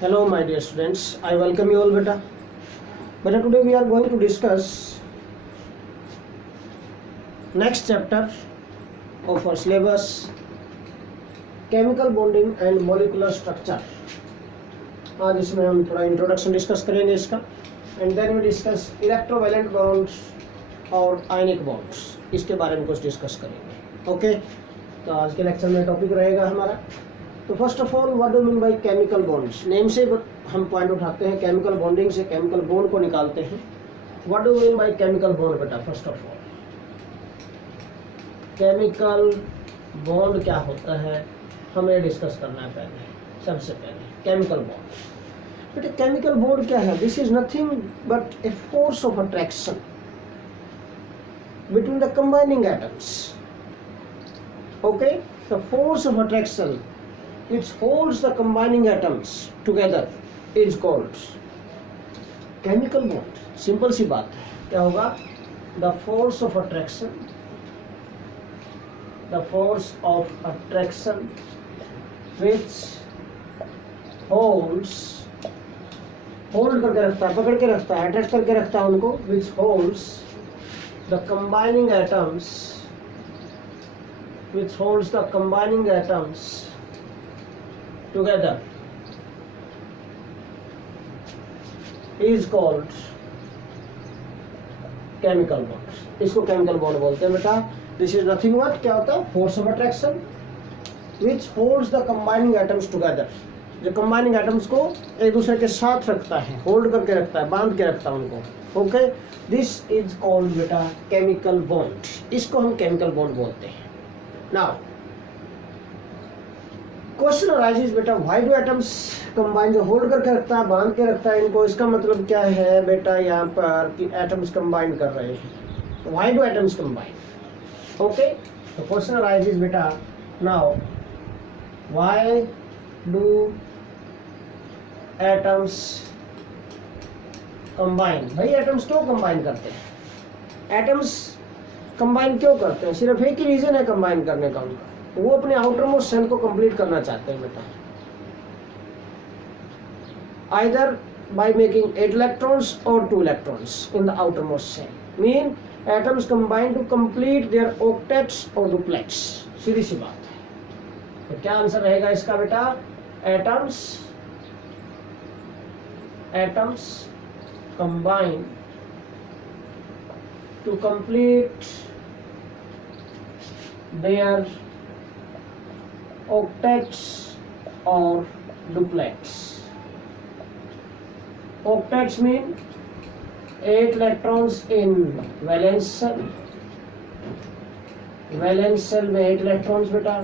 Hello my dear students, I welcome you all beta. Beta, today we are going to discuss next chapter of our syllabus, chemical bonding and molecular structure. आज इसमें हम थोड़ा introduction discuss करेंगे इसका, and then we discuss electrovalent bonds और ionic bonds, इसके बारे में कुछ डिस्कस करेंगे. ओके, तो आज के लेक्चर में टॉपिक रहेगा हमारा. तो first of all, what do mean by chemical bonds. Name से हम पॉइंट उठाते हैं, केमिकल बॉन्डिंग से केमिकल बॉन्ड को निकालते हैं. What do mean by chemical bond बेटा? First of all, chemical bond क्या होता है हमें डिस्कस करना है. पहले सबसे पहले केमिकल बॉन्ड बेटा, केमिकल बॉन्ड क्या है? This is nothing but a force of attraction between the combining atoms. Okay, the force of attraction which holds the combining atoms together is called chemical bond. Simple सी बात है, क्या होगा? The force of attraction, the force of attraction which holds, hold करके रखता है, पकड़ के रखता है, अटैच करके रखता है उनको, which holds the combining atoms, which holds the combining atoms together is called chemical bond. इसको chemical bond बोलते हैं बेटा. This is nothing but क्या होता है? Force of attraction which holds the combining atoms together. जो combining atoms को एक दूसरे के साथ रखता है, होल्ड करके रखता है, बांध के रखता है उनको. ओके, दिस इज कॉल्ड बेटा केमिकल बॉन्ड. इसको हम केमिकल बॉन्ड बोलते हैं. नाउ क्वेश्चन अराइजेस बेटा, व्हाई डू एटम्स कंबाइन? जो होल्ड करके रखता है, बांध के रखता है इनको, इसका मतलब क्या है बेटा यहाँ पर कि एटम्स कंबाइन कर रहे हैं. Why do atoms combine? Okay, तो क्वेश्चन अराइजेस बेटा now, why do atoms combine? भाई एटम्स क्यों कंबाइन करते हैं? एटम्स कंबाइन क्यों करते हैं? सिर्फ एक ही रीजन है कंबाइन करने का उनका, वो अपने आउटर मोस्ट शेल को कंप्लीट करना चाहते हैं बेटा. आइदर बाय मेकिंग 8 इलेक्ट्रॉन्स और 2 electrons in the outermost shell. Mean atoms combine to complete their octets और डुप्लेट्स. सीधी सी बात है. तो क्या आंसर रहेगा इसका बेटा? Atoms combine to complete their octets or duplets. Octets mean 8 electrons in valence cell. Valence shell में 8 electrons बेटा.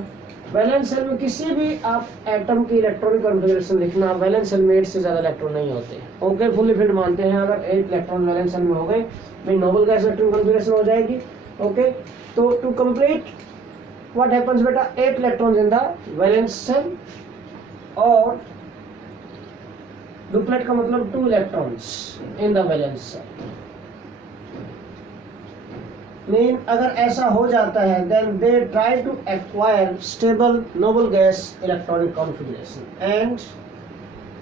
वैलेंस सेल में किसी भी आप एटम की इलेक्ट्रॉनिक कॉन्फ़िगरेशन देखना, वैलेंस सेल में 8 से ज्यादा इलेक्ट्रॉन नहीं होते. ओके, फुली फिल्ड मानते हैं अगर 8 इलेक्ट्रॉन वैलेंस सेल में हो गए, mean Nobel gas electronic configuration हो जाएगी. ओके, तो टू कंप्लीट व्हाट हैपेंस बेटा, 8 electrons in the valence shell, और डुप्लेट का मतलब 2 electrons in the valence shell. Mean अगर ऐसा हो जाता है, then they try to acquire stable noble gas electronic configuration and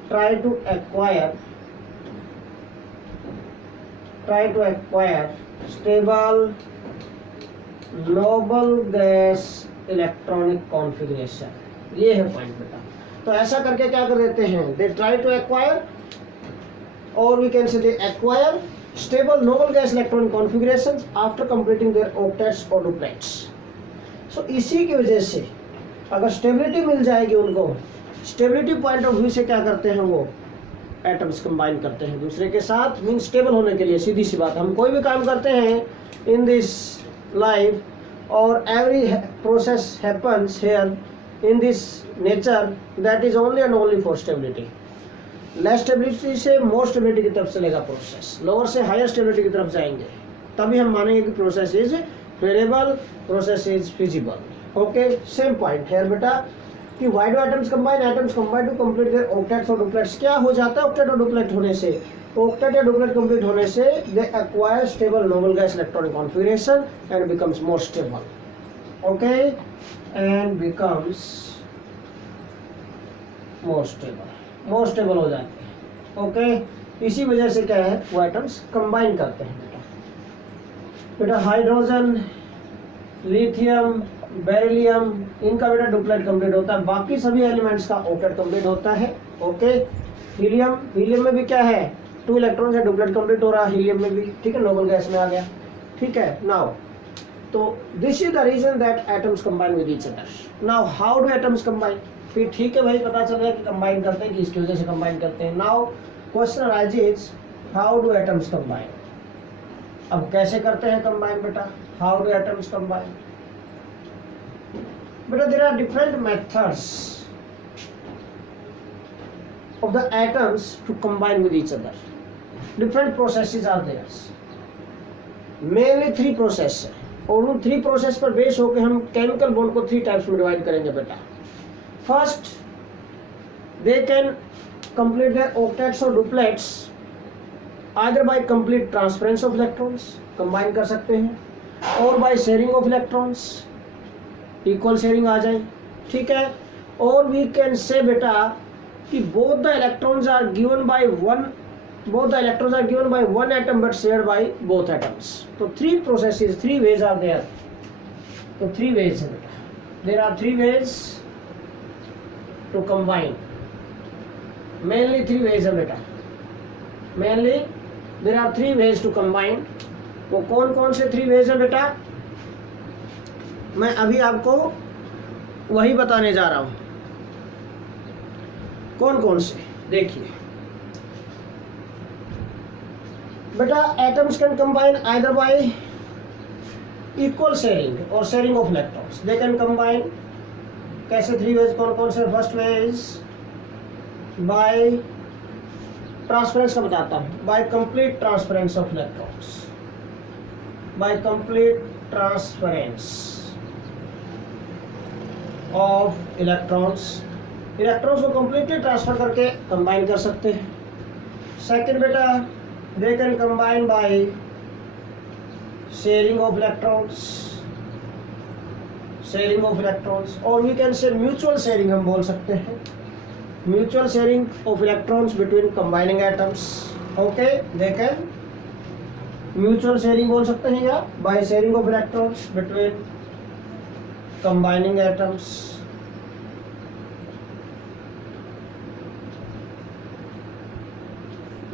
try to acquire stable noble gas electronic configuration. ये है पॉइंट बेटा. तो ऐसा करके क्या कर देते हैं? दे ट्राई टू एक्वायर, और we can say they acquire stable noble gas electron configurations after completing their octets or duplets. So इसी की वजह से अगर स्टेबिलिटी मिल जाएगी उनको, स्टेबिलिटी पॉइंट ऑफ व्यू से क्या करते हैं वो एटम्स कंबाइन करते हैं दूसरे के साथ, मीन स्टेबल होने के लिए. सीधी सी बात, हम कोई भी काम करते हैं इन दिस लाइफ, और every process happens here in this nature, that is only and only for stability. Less stability से मोर स्टेबिलिटी की तरफ चलेगा प्रोसेस, लोअर से हायर स्टेबिलिटी की तरफ जाएंगे, तभी हम मानेंगे कि process is variable, process is feasible. Okay, same point है बेटा कि why do atoms combine? Atoms combine to complete their octets और डुप्लेट्स. क्या हो जाता है ऑक्टेट और डुप्लेट होने से? ऑक्टेट या डुप्लेट कंप्लीट होने से they acquire stable noble gas electronic configuration and becomes more stable. Okay, and becomes more stable. More stable हो जाते हैं। ओके, इसी वजह से क्या है वो एटम्स कंबाइन करते हैं बेटा। हाइड्रोजन, लिथियम, बेरिलियम, इनका बेटा डुप्लेट कंप्लीट होता है, बाकी सभी एलिमेंट्स का ऑक्टेट कंप्लीट होता है। ओके, हीलियम, हीलियम में भी क्या है 2 इलेक्ट्रॉन से डुप्लेट कंप्लीट हो रहा है हीलियम में भी, ठीक है, नोबल गैस में आ गया, ठीक है। नाउ तो this is the reason that atoms combine with each other. Now how do atoms combine, फिर ठीक है भाई पता चल गया कि कंबाइन करते हैं कि इसकी वजह से कंबाइन करते हैं। Now question arises how do atoms combine, अब कैसे करते हैं कंबाइन बेटा, हाउ डू एटम्स कंबाइन बेटा। There are different methods of the atoms to combine with each other. Different processes are there. Mainly 3 process है और उन 3 प्रोसेस पर बेस होकर हम केमिकल बॉन्ड को 3 टाइप्स में डिवाइड करेंगे बेटा। First, they can complete their octets और duplets either by complete transference of electrons, combine कर सकते हैं, और by sharing of electrons, equal sharing आ जाए, ठीक है। और वी कैन से बेटा कि both the electrons are given by one atom but shared by both atoms. तो 3 processes, 3 ways are there. तो 3 ways है बेटा, there are 3 ways to combine. Mainly 3 ways है बेटा, mainly there are 3 ways to combine. वो कौन कौन से 3 ways है बेटा, मैं अभी आपको वही बताने जा रहा हूँ। कौन कौन से देखिए बेटा, atoms can combine either by equal sharing और sharing of electrons. They can combine कैसे, 3 वेज कौन कौन से। फर्स्ट वेज बाय ट्रांसफरेंस का बताता हूं, by complete transference of electrons, by complete transference of electrons, electrons को कंप्लीटली ट्रांसफर करके कंबाइन कर सकते हैं। सेकंड बेटा, they can combine by sharing of electrons, sharing of electrons, और we can say mutual sharing हम बोल सकते हैं, mutual sharing of electrons between combining atoms. Okay, they can mutual sharing बोल सकते हैं या by sharing of electrons between combining atoms.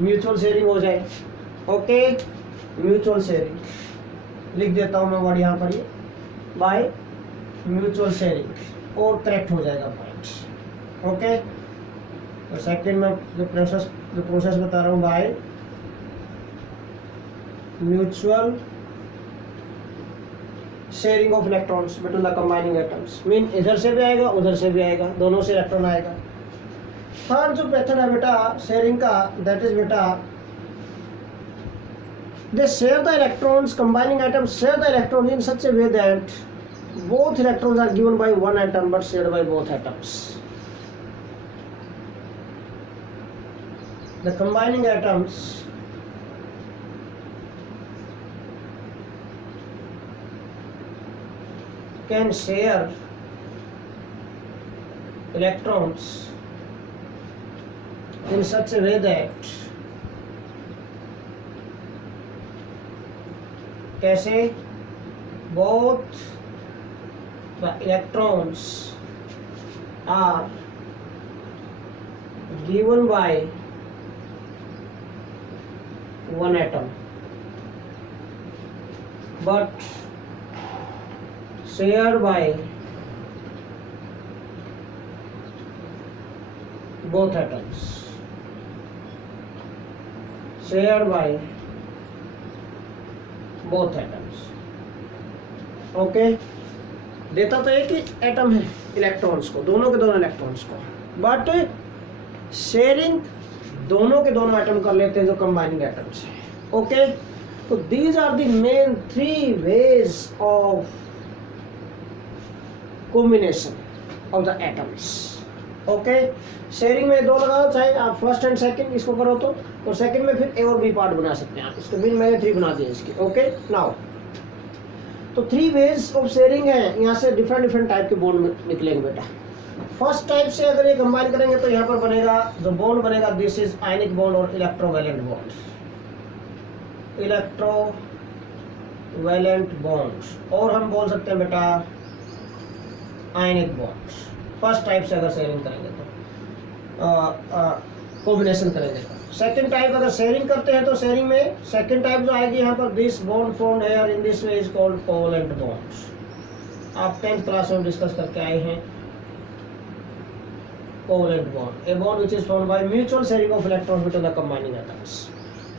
Mutual sharing हो जाए। ओके, म्यूचुअल शेयरिंग लिख देता हूं मैं वर्ड यहाँ पर, ये बाय म्यूचुअल शेयरिंग, और करेक्ट हो जाएगा पॉइंट। ओके, तो सेकंड में जो प्रोसेस बता रहा हूँ, by mutual sharing of electrons between the combining atoms, mean इधर से भी आएगा उधर से भी आएगा, दोनों से इलेक्ट्रॉन आएगा। थर्ड जो मेथड है बेटा शेयरिंग का, दैट इज बेटा they share the electrons, combining atoms share the electrons in such a way that both electrons are given by one atom but shared by both atoms. The combining atoms can share electrons in such a way that कैसे both the electrons are given by one atom but shared by both atoms, shared by both atoms. Okay, देता तो एक ही atom है electrons को, दोनों के दोनों electrons को, बट शेयरिंग दोनों के दोनों एटम कर लेते हैं जो कंबाइनिंग एटम्स है। ओके, तो these are the main 3 ways of combination of the atoms. Okay, sharing में 2 लगाओ, चाहे आप फर्स्ट एंड सेकंड इसको करो तो, और सेकंड में फिर ए और बी पार्ट बना सकते हैं आप, इसके बिन मैंने 3 बना दिए इसके। ओके, नाउ तो 3 वेज ऑफ शेयरिंग है, यहाँ से डिफरेंट टाइप के बॉन्ड निकलेंगे बेटा। फर्स्ट टाइप से अगर ये कंबाइन करेंगे तो यहाँ पर बनेगा जो बॉन्ड बनेगा, दिस इज आयनिक बॉन्ड और इलेक्ट्रोवैलेंट बॉन्ड, इलेक्ट्रोवैलेंट बॉन्ड्स, और हम बोल सकते हैं बेटा आयनिक बॉन्ड्स। फर्स्ट टाइप से अगर शेयरिंग करेंगे तो कॉम्बिनेशन करेंगे। सेकंड टाइप अगर शेयरिंग करते हैं तो शेयरिंग में सेकंड टाइप जो आएगी यहाँ पर, this bond formed here in this way is called covalent bonds. आप 10th क्लास में डिस्कस करके आए हैं covalent bond, a bond which is formed by mutual sharing of electrons between the combining atoms.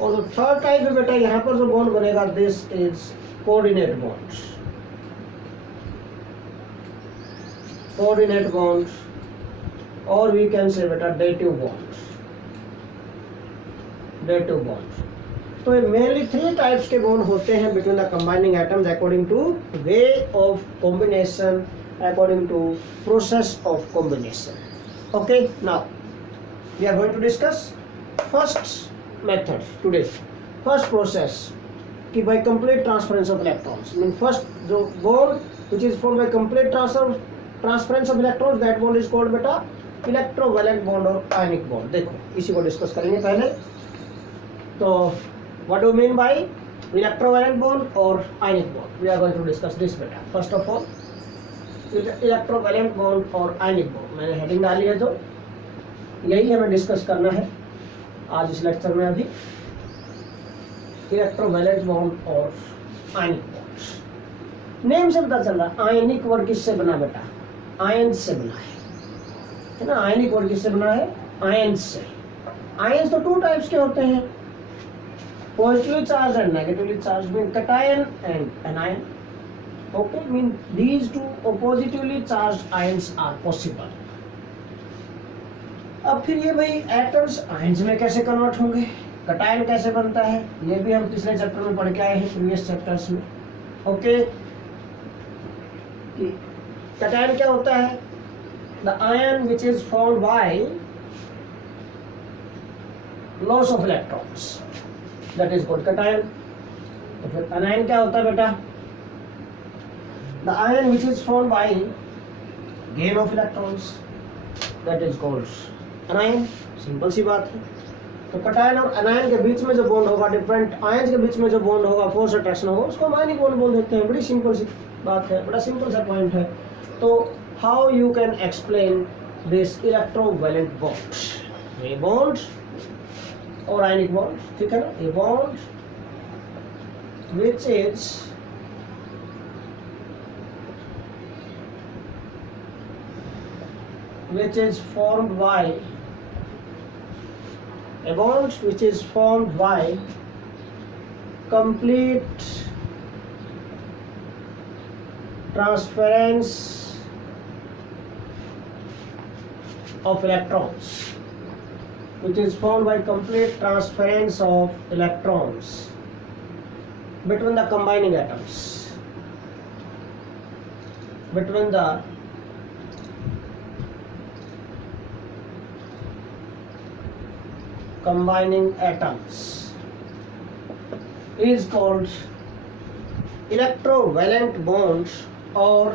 और जो थर्ड टाइप है बेटा, यहाँ पर जो बॉन्ड बनेगा, this is coordinate bonds, coordinate bonds, और वी कैन से बेटा डेटिव बॉन्ड्स, डेटिव बॉन्ड्स। तो ये मेनली 3 टाइप्स के बॉन्ड होते हैं between the combining atoms according to way of combination, according to process of combination. Okay, now we are going to discuss first method today, first process कि by complete transference of electrons. Mean first जो bond which is formed by complete transference of electrons, that bond is called बेटा electrovalent bond और ionic bond. देखो इसी को discuss करेंगे पहले। तो what do mean by electrovalent bond और ionic bond? We are going to discuss this बेटा। First of all electrovalent bond और आयनिक बॉन्ड, मैंने हेडिंग डाली है, तो यही हमें डिस्कस करना है आज इस लेक्चर में। अभी इलेक्ट्रोवैलेंट बॉन्ड और आयनिक बॉन्ड, नेम से पता चल रहा है आयनिक वर्ड किससे बना बेटा, आयन से बना है ना। आयनिक वर्ड किससे बना है, आयन से। आयन्स तो 2 टाइप्स के होते हैं, positively charge and negatively charge, mean cation and anion. Okay, mean these 2 positively charged ions are possible. अब फिर ये भाई एटम्स आयन्स में कैसे कन्वर्ट होंगे, कैटायन कैसे बनता है, ये भी हम पिछले चैप्टर में पढ़ के आए हैं, प्रीवियस चैप्टर्स में। ओके, कैटायन क्या होता है, the ion which is formed by loss of electrons, that is called cation। तो फिर anion क्या होता है बेटा, the ion which is formed by gain of electrons, that is called anion। Simple सी बात है। तो cation और anion के बीच में जो बॉन्ड होगा, डिफरेंट आयंस के बीच में जो बॉन्ड होगा, फोर्स अट्रैक्शन होगा, उसको हम आयनिक बॉन्ड बोल देते हैं। बड़ी सिंपल सी बात है, बड़ा सिंपल सा पॉइंट है। तो how you can explain this electrovalent bonds, ये bonds और ionic bonds, ठीक है ना। ये bond which is formed by a bond which is formed by complete transference of electrons, which is formed by complete transference of electrons between the combining atoms, between the combining atoms is called electrovalent bonds, or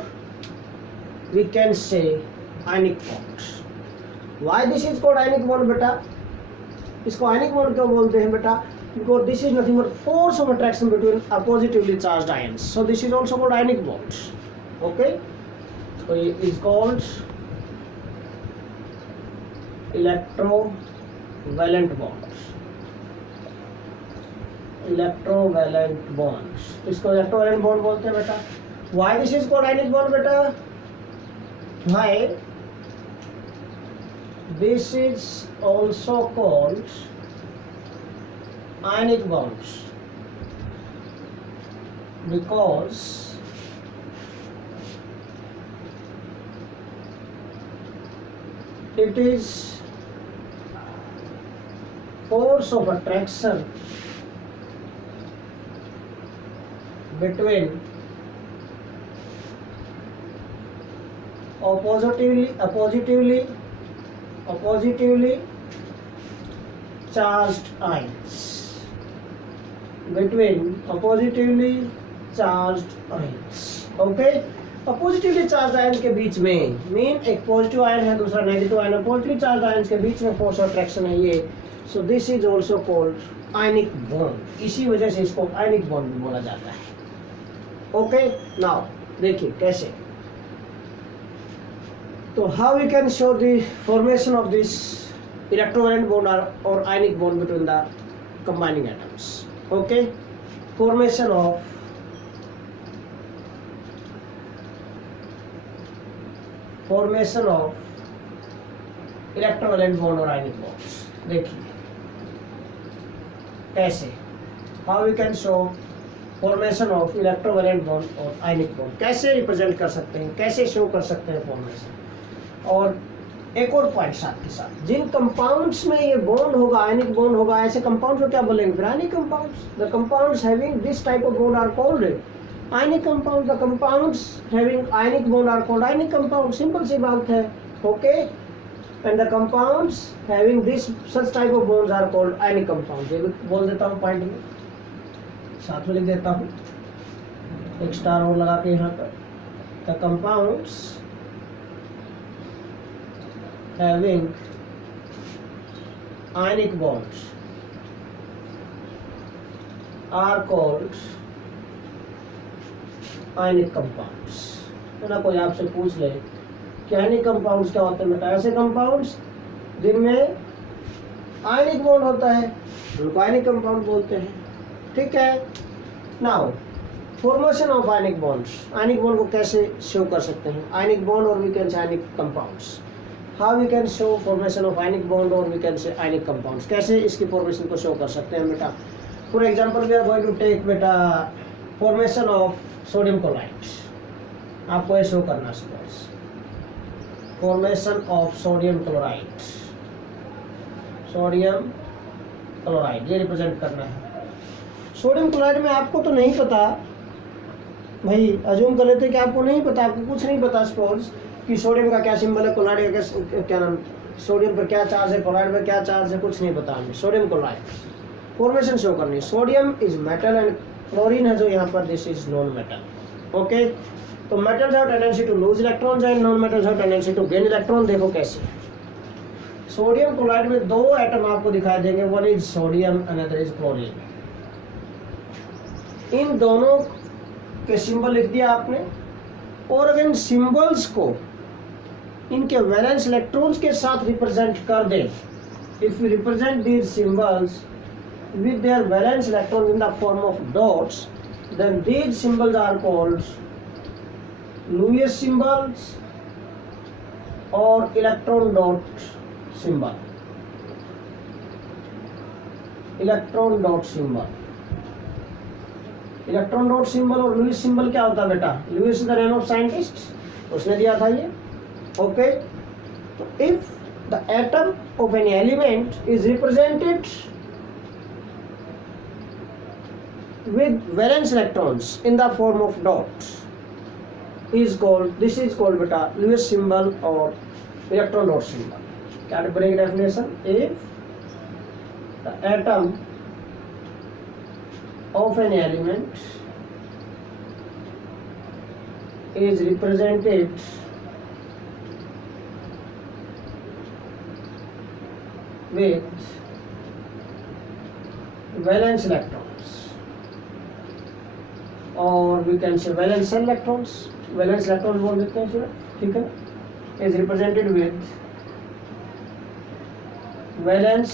we can say ionic bonds। Why this is called ionic bond बेटा, इसको ionic bond क्यों बोलते हैं बेटा, because this is nothing but force of attraction between positively charged ions, so this is also called ionic bonds। Okay, so it is called electrovalent bonds, electrovalent bonds, इसको electrovalent bond बोलते हैं बेटा। Why this is called ionic bond बेटा, why this is also called ionic bonds, because it is force of attraction between oppositively charged ions, between oppositively charged ions। Okay, और positively charge ion के बीच में, mean एक positive ion है दूसरा negative ion है, positive charge ion के बीच में force of attraction है ये, so this is also called ionic bond. इसी वजह से इसको आयनिक बॉन्ड भी बोला जाता है। ओके, नाउ देखिए कैसे, तो how we can show the formation of this electrovalent bond और ionic bond between the combining atoms. Okay, formation of electrovalent bond और आयनिक बॉन्ड्स। देखिए कैसे, how we can show formation of electrovalent bond और ionic bond, कैसे represent कर सकते हैं, कैसे शो कर सकते हैं फॉर्मेशन। और एक और पॉइंट साथ के साथ, जिन कंपाउंड्स में ये बॉन्ड होगा, आयनिक बॉन्ड होगा, ऐसे कंपाउंड्स को क्या बोलेंगे फिर? Ionic compounds. The compounds having this type of bond are called ionic compound. The compounds having ionic bond are called ionic compound. Simple सी बात है। Okay, and the compounds having this such type of bonds are called ionic compound. ये बोल देता हूँ point में, साथ में लिख देता हूँ, एक स्टार और लगा के यहाँ पर। The compounds having ionic bonds are called ionic compounds। तो ना कोई आपसे पूछ ले कि आयनिक कंपाउंड्स क्या होते हैं बेटा? ऐसे कंपाउंड्स जिनमें आयनिक बॉन्ड होता है उनको आयनिक कंपाउंड बोलते हैं। ठीक है, now formation of ionic bonds. Ionic bond को कैसे शो कर सकते हैं? आयनिक बॉन्ड और we can say ionic compounds. How we can show formation of ionic bond or we can say ionic compounds? कैसे इसकी फॉर्मेशन को शो कर सकते हैं बेटा? For example we are going to take बेटा फॉर्मेशन ऑफ सोडियम क्लोराइड। आपको ये शो करना suppose formation of sodium chloride, sodium chloride ये रिप्रेजेंट करना है। सोडियम क्लोराइड में आपको तो नहीं पता भाई, अज्यूम कर लेते कि आपको नहीं पता, आपको कुछ नहीं पता सपोज कि सोडियम का क्या सिंबल है, क्लोराइड का क्या नाम, सोडियम पर क्या चार्ज है, क्लोराइड पर क्या चार्ज है, कुछ नहीं पता हमें। सोडियम क्लोराइड फॉर्मेशन शो करनी है। Sodium is metal and chlorine है जो यहाँ पर, this is non metal. Okay, तो metals have tendency to lose electrons and non metals have tendency to gain electron. देखो कैसे, सोडियम क्लोराइड में दो एटम आपको दिखाई देंगे, one is sodium another is chlorine. इन दोनों के सिंबल लिख दिया आपने, और अगर इन सिंबल्स को इनके वैलेंस इलेक्ट्रॉन्स के साथ रिप्रेजेंट कर दे, if you represent these symbols with their valence electrons in the form of dots, then these symbols are called Lewis symbols or electron dot symbol। Electron dot symbol, electron dot symbol और Lewis symbol क्या होता है बेटा? Lewis is the name of scientist, उसने दिया था ये। ओके, तो if the atom of an element is represented with valence electrons in the form of dots is called, this is called beta Lewis symbol or electron dot symbol। Can you bring definition? If the atom of an element is represented with valence electrons और we can say valence electrons, valence electrons बोल देते हैं फिर, ठीक है, is represented with valence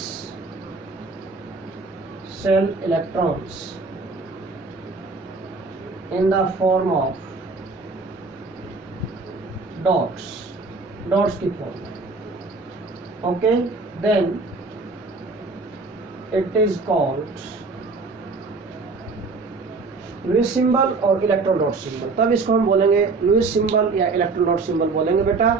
shell electrons in the form of dots, dots की form में। Okay, then it is called Lewis symbol और इलेक्ट्रॉन डॉट सिंबल। तब इसको हम बोलेंगे लुईस सिंबल या इलेक्ट्रॉन डॉट सिंबल बोलेंगे बेटा,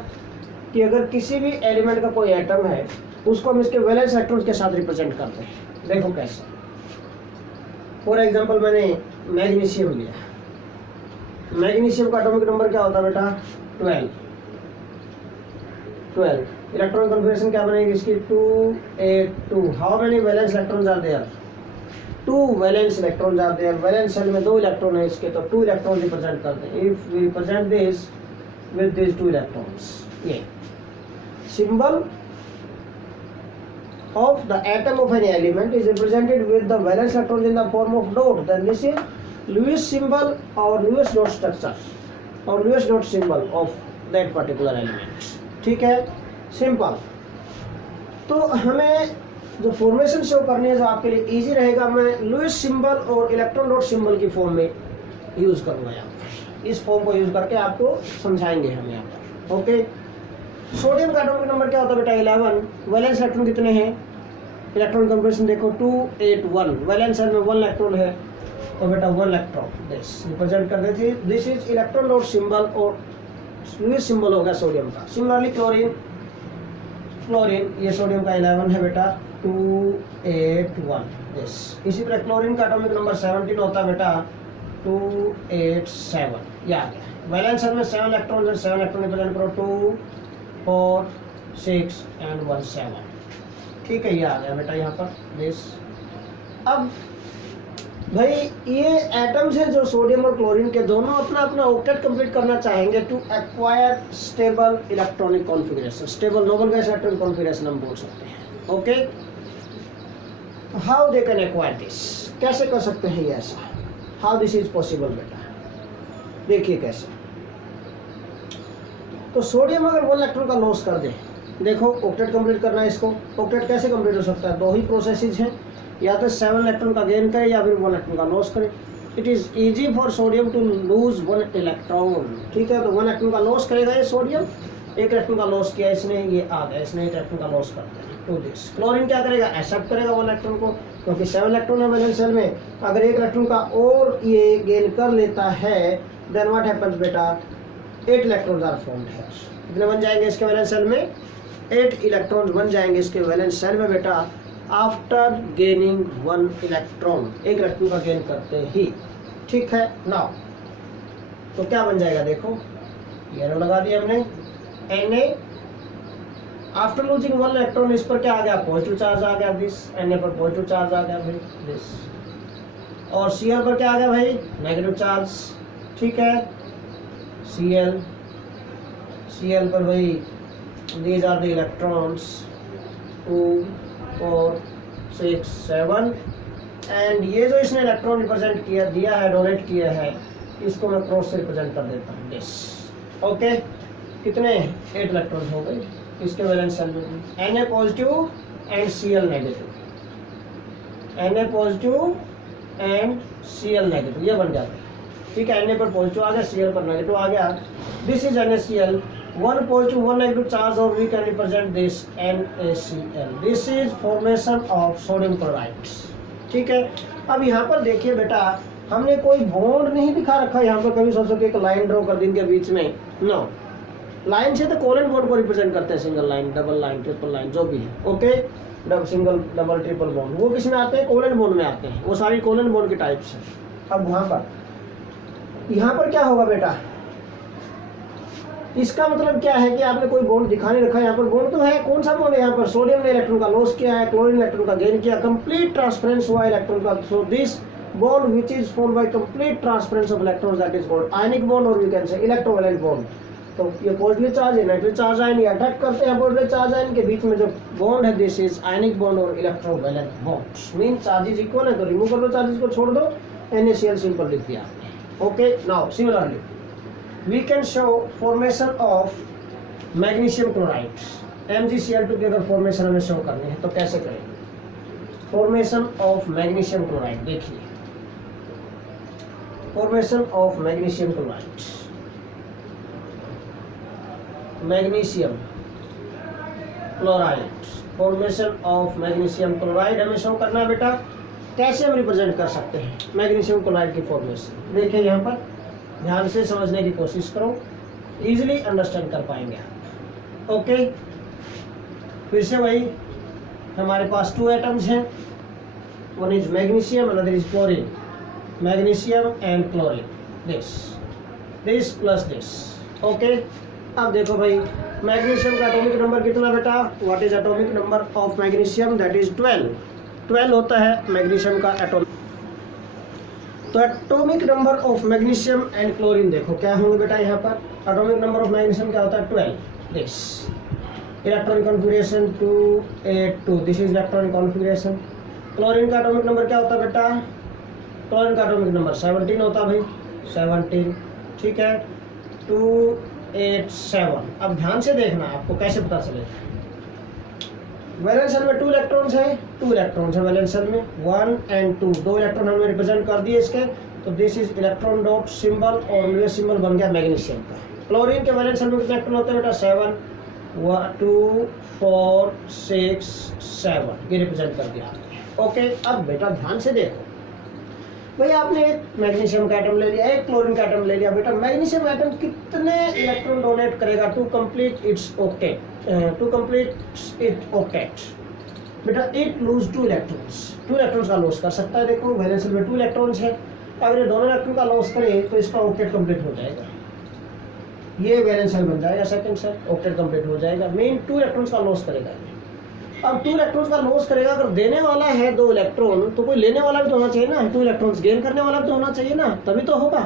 कि अगर किसी भी एलिमेंट का कोई एटम है उसको हम इसके वैलेंस इलेक्ट्रॉन्स के साथ रिप्रेजेंट करते हैं। देखो कैसे, फॉर एग्जांपल मैंने मैग्नीशियम लिया, मैग्नीशियम का एटॉमिक नंबर क्या होता है बेटा? 12। इलेक्ट्रॉन कॉन्फिगरेशन क्या बनेगी इसकी? 2 8 2। How many valence electrons are there? 2 valence electron जाते हैं, वैलेंस शेल में 2 इलेक्ट्रॉन है इसके, तो 2 इलेक्ट्रॉन रिप्रेजेंट करते हैं। If we represent this with this 2 electrons, ये symbol of the atom of an element is represented with the valence electrons in the form of dot, then this is Lewis symbol or Lewis dot structure or Lewis dot symbol of that particular element। ठीक है, simple. तो हमें जो formation show करनी है, जो आपके लिए इजी रहेगा, मैं लुईस सिंबल और इलेक्ट्रॉन डॉट सिंबल की फॉर्म में यूज करूंगा। यहाँ पर इस फॉर्म को यूज करके आपको समझाएंगे हम यहाँ पर। ओके, सोडियम का एटॉमिक नंबर क्या होता है बेटा 11। वैलेंस इलेक्ट्रॉन कितने हैं, इलेक्ट्रॉन कॉन्फिगरेशन देखो 281, वैलेंस शेल में 1 इलेक्ट्रॉन है, तो बेटा 1 इलेक्ट्रॉन दिस रिप्रेजेंट कर देती है। This is electron dot symbol और लुईस सिंबल होगा सोडियम का। सिमिलरली क्लोरीन ये सोडियम का 11 है बेटा 281 दिस। इसी तरह क्लोरीन का एटॉमिक नंबर 17 होता है बेटा 287, ये आ गया। वैलेंस शेल में 7 इलेक्ट्रॉन है, 7 इलेक्ट्रॉन रिप्रेजेंट करो 2 4 6 एंड 1 7। ठीक है, ये आ गया बेटा यहाँ पर दिस। अब भाई ये एटम्स है जो सोडियम और क्लोरीन के, दोनों अपना अपना ऑक्टेट कंप्लीट करना चाहेंगे to acquire stable electronic configuration, stable noble gas electronic configuration हम बोल सकते हैं। Okay, how they can acquire this, कैसे कर सकते हैं ये ऐसा, हाउ दिस इज पॉसिबल बेटा, देखिए कैसे। तो सोडियम अगर 1 इलेक्ट्रॉन का लॉस कर दे, देखो ऑक्टेट कंप्लीट करना है इसको, ऑक्टेट कैसे कंप्लीट हो सकता है, 2 ही प्रोसेसेस हैं, या तो 7 इलेक्ट्रॉन का गेन करे या फिर 1 इलेक्ट्रॉन का लॉस करे। It is easy for sodium to lose 1 electron. ठीक है, तो 1 इलेक्ट्रॉन का लॉस करेगा ये सोडियम, 1 इलेक्ट्रॉन का लॉस किया इसने, ये आ गया, इसने 1 इलेक्ट्रॉन का लॉस कर दिया टू दिस। क्लोरीन क्या करेगा, एक्सेप्ट करेगा 1 इलेक्ट्रॉन को, क्योंकि 7 इलेक्ट्रॉन है वैलेंस शेल में, अगर 1 इलेक्ट्रॉन का और ये गेन कर लेता है देन व्हाट हैपेंस बेटा 8 इलेक्ट्रॉन्स आर फॉर्म्ड है। कितने बन जाएंगे इसके वैलेंस शेल में, 8 इलेक्ट्रॉन्स बन जाएंगे इसके वैलेंस शेल में बेटा, आफ्टर गेनिंग 1 इलेक्ट्रॉन, 1 इलेक्ट्रॉन का गेन करते ही। ठीक है, नाउ तो क्या बन जाएगा, देखो येलो लगा दिया हमने, Na आफ्टर लूजिंग 1 इलेक्ट्रॉन, इस पर क्या आ गया, पॉजिटिव चार्ज आ गया दिस, Na पर पॉजिटिव चार्ज आ गया भाई दिस, और Cl पर क्या आ गया भाई, नेगेटिव चार्ज। ठीक है, Cl पर भाई these are the electrons 2 4 6 7, and ये जो इसने इलेक्ट्रॉन रिप्रेजेंट किया दिया है, डोनेट किया है, इसको मैं क्रॉस से रिप्रेजेंट कर देता हूँ दिस। ओके, कितने 8 इलेक्ट्रॉन हो गए इसके वैलेंस शेल में, Na positive and Cl negative, Na positive and Cl negative, ये बन जाता है। ठीक है, Na पर पॉजिटिव आ गया, Cl पर नेगेटिव आ गया, this is NaCl, 1 positive 1 negative charge, or we can represent this NaCl, this is formation of sodium chloride। ठीक है, अब यहाँ पर देखिए बेटा, हमने कोई बॉन्ड नहीं दिखा रखा यहाँ पर, कभी सोचो कि एक लाइन ड्रॉ कर दी इनके बीच में, नो, लाइन से तो कोवेलेंट बॉन्ड को रिप्रेजेंट करते हैं, single line, double line, triple line, जो भी है। Okay, single double triple bond वो किस में आते हैं, कोवेलेंट बॉन्ड में आते हैं, वो सारी कोवेलेंट बॉन्ड के टाइप्स हैं। अब वहाँ पर यहाँ पर क्या होगा बेटा, इसका मतलब क्या है कि आपने कोई बॉन्ड दिखा नहीं रखा, यहाँ पर बॉन्ड तो है, कौन सा बॉन्ड है यहाँ पर, सोडियम ने इलेक्ट्रॉन का लॉस किया है, क्लोरीन इलेक्ट्रॉन का गेन किया, कंप्लीट ट्रांसफरेंस हुआ इलेक्ट्रॉन का। So this bond which is formed by complete transference of electrons, that is called ionic bond, और we can say electrovalent bond. तो ये पॉजिटिव चार्ज है, नेगेटिव चार्ज आयन, ये attract करते हैं पॉजिटिव चार्ज आयन के बीच में जो बॉन्ड है, दिस इज आयनिक बॉन्ड और electrovalent bond. Mean charges equal है तो रिमूव कर दो, चार्जेस को छोड़ दो, NaCl सिंपल लिख दिया। Okay, now similarly we can show formation of magnesium chloride, MgCl2 की अगर फॉर्मेशन हमें शो करनी है तो कैसे करेंगे, फॉर्मेशन ऑफ मैग्नीशियम क्लोराइड। देखिए formation of magnesium chloride, magnesium chloride, formation of magnesium chloride हमें शो करना है बेटा। कैसे हम रिप्रेजेंट कर सकते हैं मैग्नीशियम क्लोराइड की फॉर्मेशन, देखिए यहाँ पर ध्यान से समझने की कोशिश करो, इजीली अंडरस्टैंड कर पाएंगे आप। ओके, फिर से वही, हमारे पास 2 एटम्स हैं, one is magnesium, another is chlorine, magnesium and chlorine, this plus this. Okay, अब देखो भाई, मैग्नीशियम का एटॉमिक नंबर कितना बेटा, what is atomic number of magnesium, that is 12। 12 होता है मैग्नीशियम का एटॉमिक। तो atomic number of magnesium and chlorine देखो क्या होंगे बेटा, यहाँ पर एटॉमिक नंबर ऑफ मैग्नीशियम क्या होता है 12। This electronic configuration 282, this is electronic configuration. Chlorine का एटॉमिक नंबर क्या होता है बेटा, क्लोरीन का एटॉमिक नंबर 17 होता है भाई, 17, ठीक है 287। अब ध्यान से देखना आपको कैसे पता चलेगा। वैलेंस शेल में 2 इलेक्ट्रॉन्स है, 2 इलेक्ट्रॉन्स है वैलेंस शेल में, 1 और 2, 2 इलेक्ट्रॉन हमने रिप्रेजेंट कर दिए इसके। तो this is electron dot symbol और ये सिंबल बन गया मैग्नीशियम का। क्लोरीन के वैलेंस शेल में कितने इलेक्ट्रॉन होते हैं बेटा 7, 2 4 6 7, ये रिप्रेजेंट कर दिया आपने। ओके, अब बेटा ध्यान से देखो भाई, आपने एक मैग्नीशियम का एटम ले लिया, एक क्लोरीन का एटम ले लिया। बेटा मैग्नीशियम एटम कितने इलेक्ट्रॉन डोनेट करेगा to complete its octet, to complete it octet? बेटा इट लूज 2 इलेक्ट्रॉन्स, 2 इलेक्ट्रॉन्स का लॉस कर सकता है। देखो वैलेंस शेल में 2 इलेक्ट्रॉन्स है, अगर ये दोनों इलेक्ट्रॉन का लॉस करे तो इसका ऑक्टेट कंप्लीट हो जाएगा, ये वैलेंस शेल बन जाएगा सेकंड शेल, ऑक्टेट कंप्लीट हो जाएगा। मेन 2 इलेक्ट्रॉन्स का लॉस करेगा। अब 2 इलेक्ट्रॉन्स का लॉस करेगा, अगर देने वाला है 2 इलेक्ट्रॉन तो कोई लेने वाला भी तो होना चाहिए ना, 2 इलेक्ट्रॉन्स गेन करने वाला भी तो होना चाहिए ना, तभी तो होगा,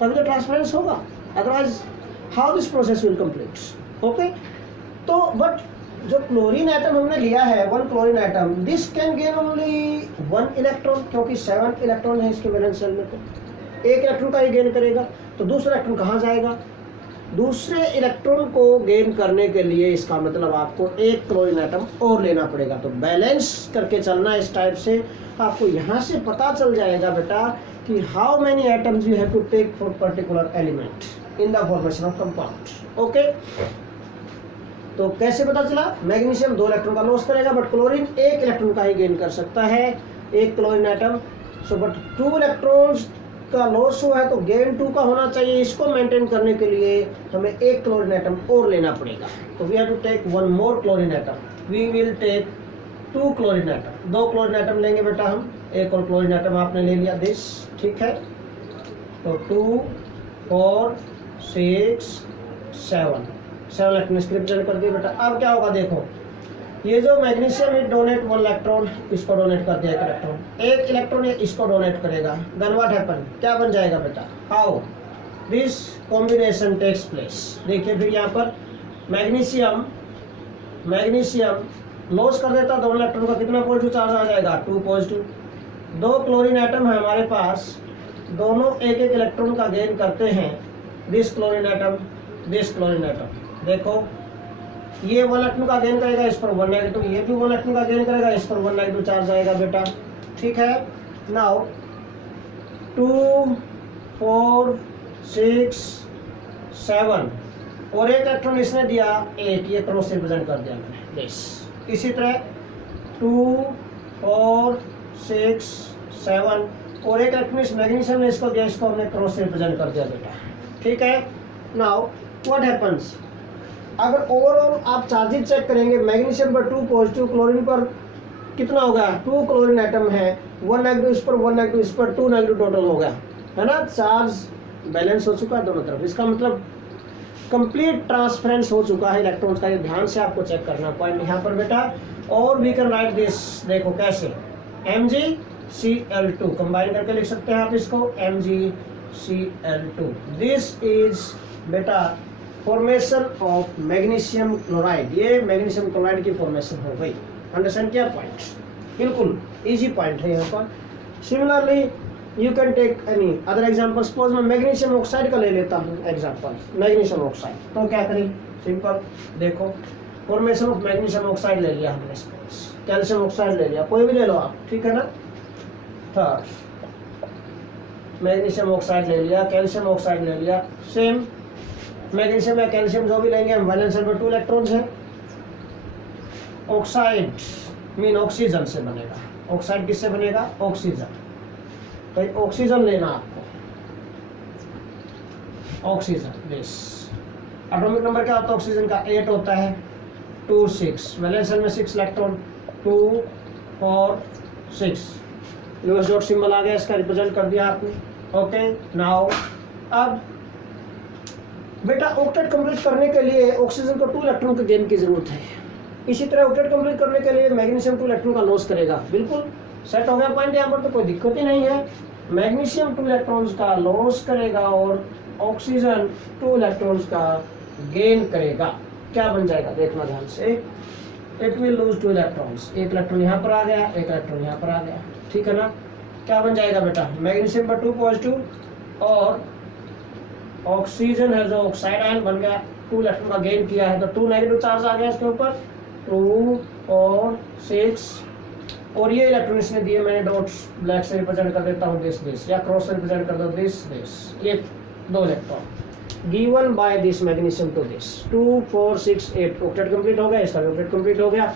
तभी तो ट्रांसफरेंस होगा। Otherwise how this process will complete. Okay, तो बट जो क्लोरीन एटम हमने लिया है, 1 chlorine atom, this can gain only 1 electron, क्योंकि 7 इलेक्ट्रॉन है इसके वैलेंस शेल में, तो 1 इलेक्ट्रॉन का ही गेन करेगा। तो दूसरा इलेक्ट्रॉन कहाँ जाएगा? दूसरे इलेक्ट्रॉन को गेन करने के लिए इसका मतलब आपको 1 क्लोरीन एटम और लेना पड़ेगा। तो बैलेंस करके चलना इस टाइप से, आपको यहाँ से पता चल जाएगा बेटा कि how many atoms you have to take for particular element in the formation of compound. Okay, तो कैसे पता चला? मैग्नीशियम 2 इलेक्ट्रॉन का लॉस करेगा, बट क्लोरीन 1 इलेक्ट्रॉन का ही गेन कर सकता है, 1 chlorine atom. So but 2 electrons का लॉस हुआ है तो गेन 2 का होना चाहिए। इसको मेंटेन करने के लिए हमें 1 क्लोरीन एटम और लेना पड़ेगा। तो we have to take 1 more chlorine atom, we will take 2 chlorine atom, 2 chlorine atom लेंगे बेटा हम। 1 और क्लोरीन एटम आपने ले लिया दिस, ठीक है। तो 2 4 6 7 इलेक्ट्रॉन रिप्रेजेंट कर दिए बेटा। अब क्या होगा देखो, ये जो मैग्नीशियम इट डोनेट 1 इलेक्ट्रॉन, इसको डोनेट कर दिया 1 इलेक्ट्रॉन, 1 इलेक्ट्रॉन इसको डोनेट करेगा। देन व्हाट हैपन, क्या बन जाएगा बेटा, how this combination takes place. देखिए फिर यहाँ पर मैग्नीशियम लॉस कर देता 2 इलेक्ट्रॉन का, कितना पॉजिटिव चार्ज आ जाएगा 2 पॉजिटिव। 2 क्लोरीन एटम है हमारे पास, दोनों 1-1 इलेक्ट्रॉन का गेन करते हैं। This chlorine atom, this chlorine atom, देखो ये 1 इलेक्ट्रॉन का गेन करेगा, इस पर 1 नेगेटिव, ये भी 1 इलेक्ट्रॉन का गेन करेगा, इस पर 1 नेगेटिव चार्ज आएगा बेटा, ठीक है। नाउ 2 4 6 7 और 1 इलेक्ट्रॉन इसने दिया 8, ये क्रॉस रिप्रेजेंट कर दिया मैंने दिस। इसी तरह 2 4 6 7 और 1 इलेक्ट्रॉन इस मैग्नीशियम ने इसको दिया, इसको हमने क्रॉस रिप्रेजेंट कर दिया बेटा, ठीक है। नाउ व्हाट हैपन्स, अगर ओवरऑल आप चार्जेस चेक करेंगे, मैग्नीशियम पर 2 पॉजिटिव, क्लोरीन पर कितना होगा 2 क्लोरीन एटम है, 1 नेगेटिव इस पर, 1 नेगेटिव इस पर, 2 नेगेटिव टोटल हो गया है ना। चार्ज बैलेंस हो चुका है दोनों तरफ, इसका मतलब कंप्लीट ट्रांसफरेंस हो चुका है इलेक्ट्रॉन्स का। ये ध्यान से आपको चेक करना पॉइंट यहाँ पर बेटा। और वी कैन राइट दिस, देखो कैसे, MgCl2 कंबाइन करके लिख सकते हैं आप इसको, MgCl2। दिस इज बेटा फॉर्मेशन ऑफ मैग्नीशियम क्लोराइड, ये मैग्नीशियम क्लोराइड की फॉर्मेशन हो गई। अंडरस्टैंड किया पॉइंट? बिल्कुल इजी पॉइंट है यहाँ पर। Similarly you can take any other example. Suppose मैं मैग्नीशियम ऑक्साइड का ले लेता हूँ एग्जांपल, मैग्नीशियम ऑक्साइड, तो क्या करें, सिंपल देखो, फॉर्मेशन ऑफ मैग्नीशियम ऑक्साइड ले लिया हमने, सपोज कैल्शियम ऑक्साइड ले लिया, कोई भी ले लो आप, ठीक है ना। थर्ड मैग्नीशियम ऑक्साइड ले लिया, कैल्शियम ऑक्साइड ले लिया, सेम मैग्नीशियम या कैल्शियम जो भी लेंगे हम, वैलेंस शेल पर 2 इलेक्ट्रॉन्स हैं। ऑक्साइड मीन ऑक्सीजन से बनेगा, ऑक्साइड किससे बनेगा, ऑक्सीजन। भाई ऑक्सीजन लेना आपको, ऑक्सीजन दिस। एटॉमिक नंबर क्या होता है ऑक्सीजन का, 8 होता है, 2 6, वैलेंस शेल में 6 इलेक्ट्रॉन, 2 4 6, यूएस डॉट सिंबल आ गया, इसका रिप्रेजेंट कर दिया आपने। ओके, नाउ अब बेटा ऑक्टेट कंप्लीट करने के लिए ऑक्सीजन को 2 इलेक्ट्रॉन के गेन की जरूरत है। इसी तरह ऑक्टेट कंप्लीट करने के लिए मैग्नीशियम 2 इलेक्ट्रॉन का लॉस करेगा। बिल्कुल सेट हो गया पॉइंट, यहाँ पर तो कोई दिक्कत ही नहीं है। मैग्नीशियम 2 इलेक्ट्रॉन्स का लॉस करेगा और ऑक्सीजन 2 इलेक्ट्रॉन्स का गेन करेगा। क्या बन जाएगा देखना ध्यान से, इट विल लूज 2 इलेक्ट्रॉन्स, एक इलेक्ट्रॉन यहाँ पर आ गया, एक इलेक्ट्रॉन यहाँ पर आ गया, ठीक है ना। क्या बन जाएगा बेटा, मैग्नीशियम पर 2 पॉजिटिव और ऑक्सीजन है जो ऑक्साइड आयन बन गया, 2 इलेक्ट्रॉन का गेन किया है तो 2 नेगेटिव चार्ज आ गया इसके ऊपर, 2 और 6, और ये इलेक्ट्रॉन इसने दिए, मैंने डॉट्स ब्लैक से रिप्रेजेंट कर देता हूँ दिस या क्रॉस से रिप्रेजेंट कर दो दिस, ये 2 electron given by this magnesium to this 2 4 6 8 octet complete हो गया, इसका भी ऑक्टेट कंप्लीट हो गया।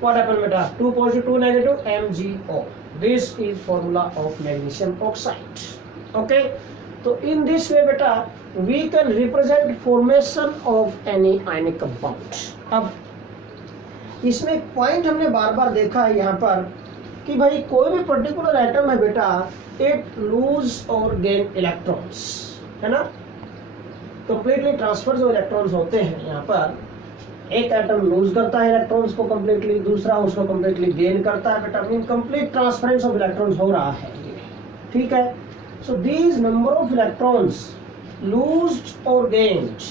व्हाट हैपन बेटा, 2 positive 2 negative, MgO, this is formula of magnesium oxide. Okay, तो इन दिस वे बेटा we can represent formation of any ionic compound. अब इसमें एक पॉइंट हमने बार बार देखा है यहाँ पर कि भाई कोई भी पर्टिकुलर एटम है बेटा, इट लूज और गेन इलेक्ट्रॉन्स, है ना। कंप्लीटली ट्रांसफर जो इलेक्ट्रॉन्स होते हैं यहाँ पर, एक एटम लूज करता है इलेक्ट्रॉन्स को कंप्लीटली, दूसरा उसको कंप्लीटली गेन करता है बेटा, mean complete transference of electrons हो रहा है, ठीक है। So these number of electrons loosed और gained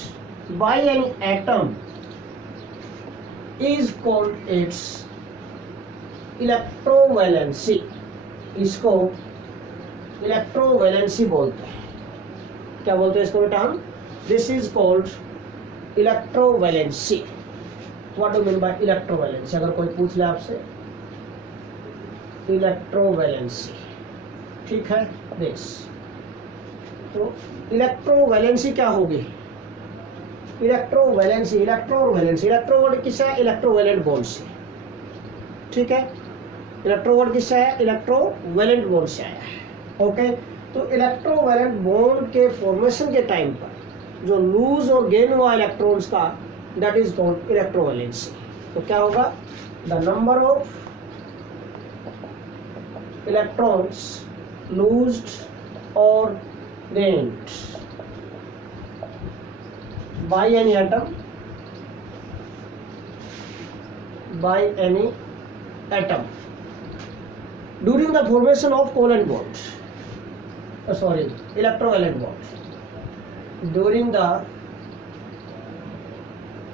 by any atom is called its electrovalency. इसको इलेक्ट्रोवैलेंसी बोलते हैं। क्या बोलते हैं इसको बेटा हम, this is called electrovalency. What do mean by electrovalency, अगर कोई पूछ ले आपसे, इलेक्ट्रोवैलेंसी, ठीक है। दिस तो इलेक्ट्रोवैलेंसी क्या होगी, इलेक्ट्रोवैलेंसी, इलेक्ट्रो और वैलेंसी, इलेक्ट्रो वर्ड किससे है, इलेक्ट्रोवैलेंट बॉन्ड से, ठीक है। इलेक्ट्रो वर्ड किससे है, इलेक्ट्रोवैलेंट बॉन्ड से आया है। ओके, तो इलेक्ट्रोवैलेंट बॉन्ड के फॉर्मेशन के टाइम पर जो लूज और गेन हुआ इलेक्ट्रॉन्स का, दैट इज कॉल्ड इलेक्ट्रोवैलेंसी। तो क्या होगा, the number of electrons loosed और gained by any atom, by any atom during the formation of covalent bonds, electrovalent bonds, during the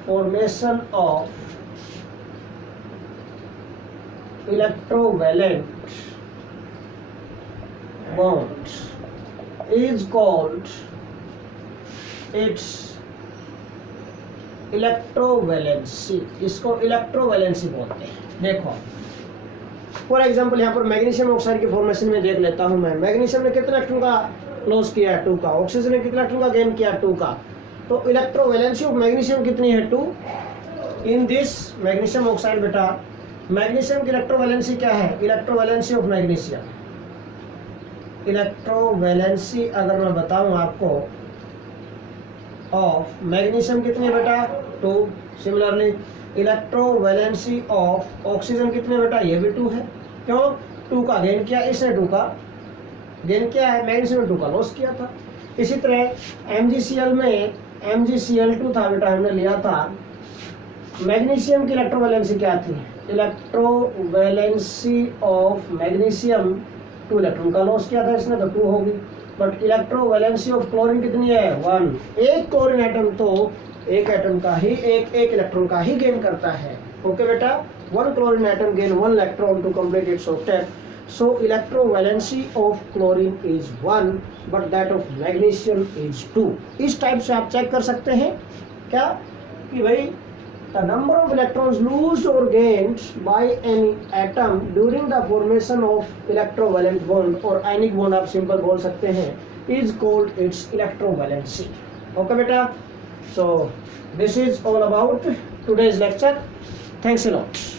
formation of electrovalent bonds is called its electrovalency. इसको electrovalency बोलते हैं। देखो for example यहाँ पर magnesium oxide के formation में देख लेता हूँ मैं, मैग्नीशियम ने कितना इलेक्ट्रॉन का लॉस किया है, 2 का, ऑक्सीजन ने कितना इलेक्ट्रॉन का गेन किया, 2 का। तो इलेक्ट्रोवैलेंसी ऑफ मैग्नीशियम कितनी है, 2 इन दिस मैग्नीशियम ऑक्साइड। बेटा मैग्नीशियम की इलेक्ट्रोवैलेंसी क्या है, इलेक्ट्रोवैलेंसी ऑफ मैग्नीशियम, इलेक्ट्रोवैलेंसी अगर मैं बताऊं आपको ऑफ मैग्नीशियम कितनी है बेटा, 2। सिमिलरली इलेक्ट्रोवैलेंसी ऑफ ऑक्सीजन कितने बेटा, ये भी 2 है। क्यों, 2 का गेन किया, इसने 2 का गेन किया है, मैग्नीशियम ने 2 का लॉस किया था। इसी तरह MgCl में MgCl2 था बेटा, हमने लिया था। मैग्नीशियम की इलेक्ट्रोवैलेंसी क्या थी, इलेक्ट्रोवैलेंसी ऑफ मैग्नीशियम 2 इलेक्ट्रॉन का लॉस किया था इसने, तो 2 होगी। बट इलेक्ट्रोवैलेंसी ऑफ क्लोरीन कितनी है, 1। एक क्लोरीन एटम तो एक एटम का ही एक इलेक्ट्रॉन का ही गेन करता है। ओके बेटा, 1 chlorine atom gain 1 electron to complete its octet. So electrovalency of chlorine is 1 but that of magnesium is 2। इस टाइप से आप चेक कर सकते हैं क्या कि भाई the number of electrons loosed or gained by any atom during the formation of electrovalent bond or ionic bond आप सिंपल बोल सकते हैं, is called its electrovalency. Okay बेटा, so this is all about today's lecture. Thanks a lot.